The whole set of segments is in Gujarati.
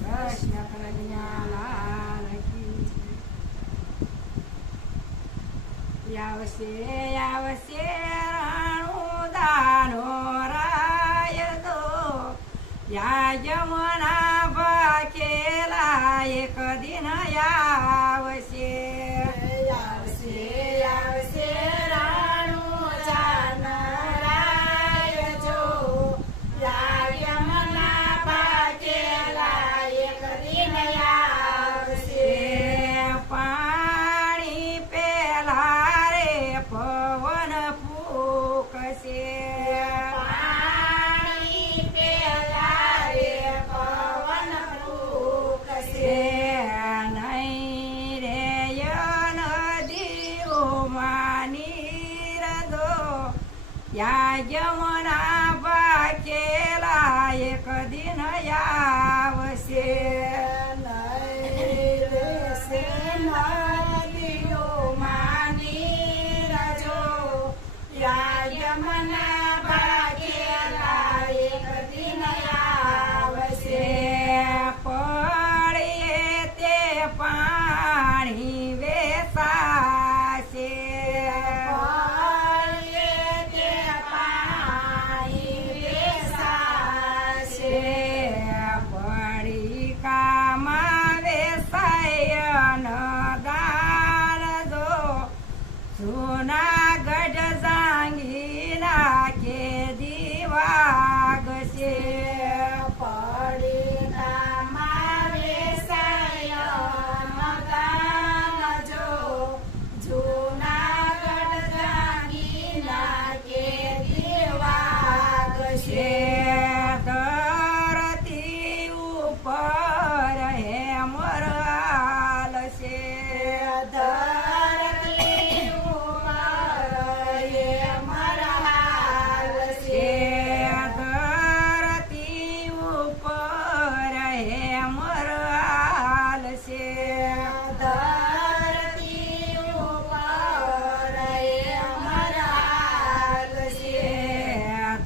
કૃષ્ણ કનૈયાલાલ કી જય. આવશે આવશે રાણું દાનો રાય દો યા યમુના ભાખેલા એક દિન આવશે. આવશે આવશે રાણું જાનો રાય જો યા યમુના ભાખેલા એક દિન આવશે. પાણી પેલા રે પવન ફૂંકશે પાણી પેલા રે પવન ફૂંકશે. નહીં રે નદીઓમાં નીર દો યા યમુના ભાખેલા એક દિન આવશે. નહીં રહેશે નદીઓમાં નીર જો યા યમુના ભાખેલા એક દિન આવશે. પડીએ તે પાણી વેસાશે પડીએ તે પાણી વેસાશે. પડીકામાં વેસાય અન્નદાન દો જૂનાગઢ જાંગીના ખેદી વાગશે. પડીકામાં વેસાય અન્નદાન જો જૂનાગઢ જાંગીના ખેદી વાગશે. ધરતી ઉપર હેમર હાલશે ધરતી ઉપર હેમર હાલશે. ધરતી ઉપર હેમર હાલશે. ધરતી ઉપર હેમર હાલશે.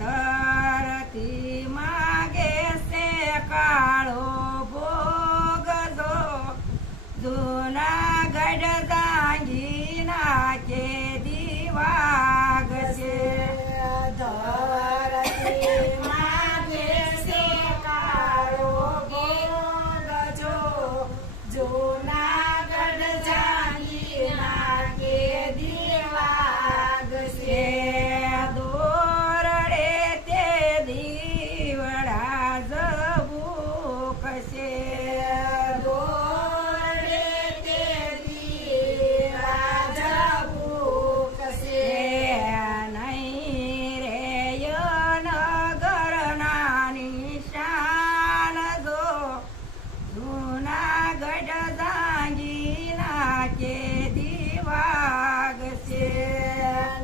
ધરતી માગે છે કાળો ભોગ દો જૂનાગઢ જાંગીના ખેદી વાગશે. ધરતી માગે છે કાળો ભોગ જો જૂનાગઢ જાંગીના ખેદી વાગશે. દોરડે તે દીવડા ઝબૂકશે. દોરડે તે દીવા ઝબૂકશે. નહીં રે નગરના નિશાન દો જૂનાગઢ જાંગીના ખેદી વાગશે.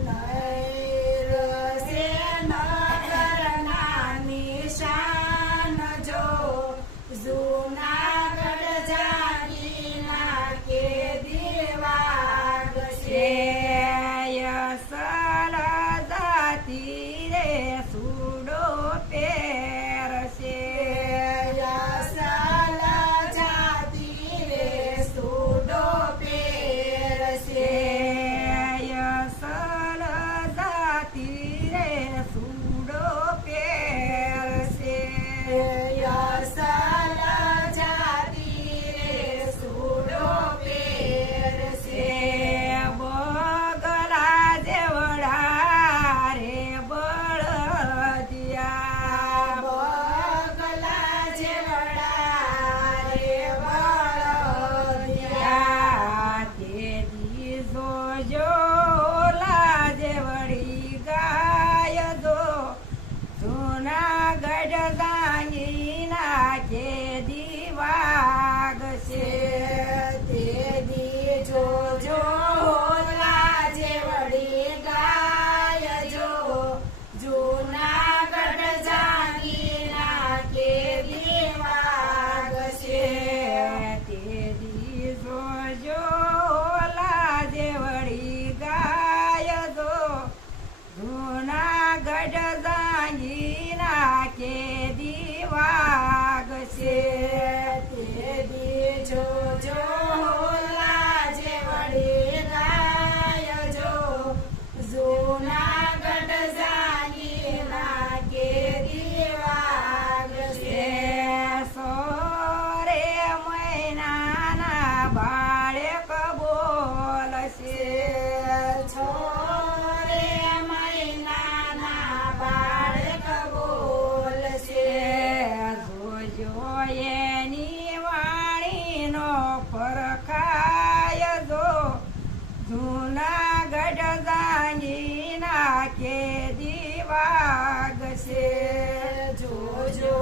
નહીં રહેશે નગરના નિશાન જો જૂનાગઢ જાંગીના ખેદી વાગશે. યસલ જાતી રે સુડો પહેરશે. યસલ જાતી રે સૂડો પહેરશે. યસલ જાતી રે સુડો પહેરશે. યસલ જાતી રે સૂડો પહેરશે. બગલા જેવડા રે બળદિયા બગલા જેવડા રે બળદિયા. તે દીસો જોલા જેવડી ગાય દો જૂનાગઢ જાંગીના ખેદી વાગશે. તે દી જોજો ઓલા જેવડી ગાય જો જૂનાગઢ જાંગીના ખેદી વાગશે. તે દીસો જોલા જેવડી ગાય દો જૂનાગઢ જાંગીના ખેદી વાગશે. જો એની વાણીનો પરખાય જો જૂનાગઢ જાંગીના કે દિવાગશે જોજો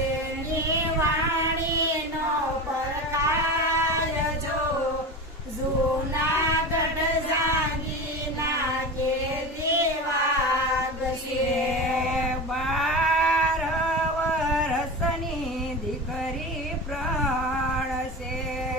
એની વાણીનો પરખાય જો જૂનાગઢ જાંગીના કે દિવાગશે 12 વર્ષની દીકરી પ્રાણ છે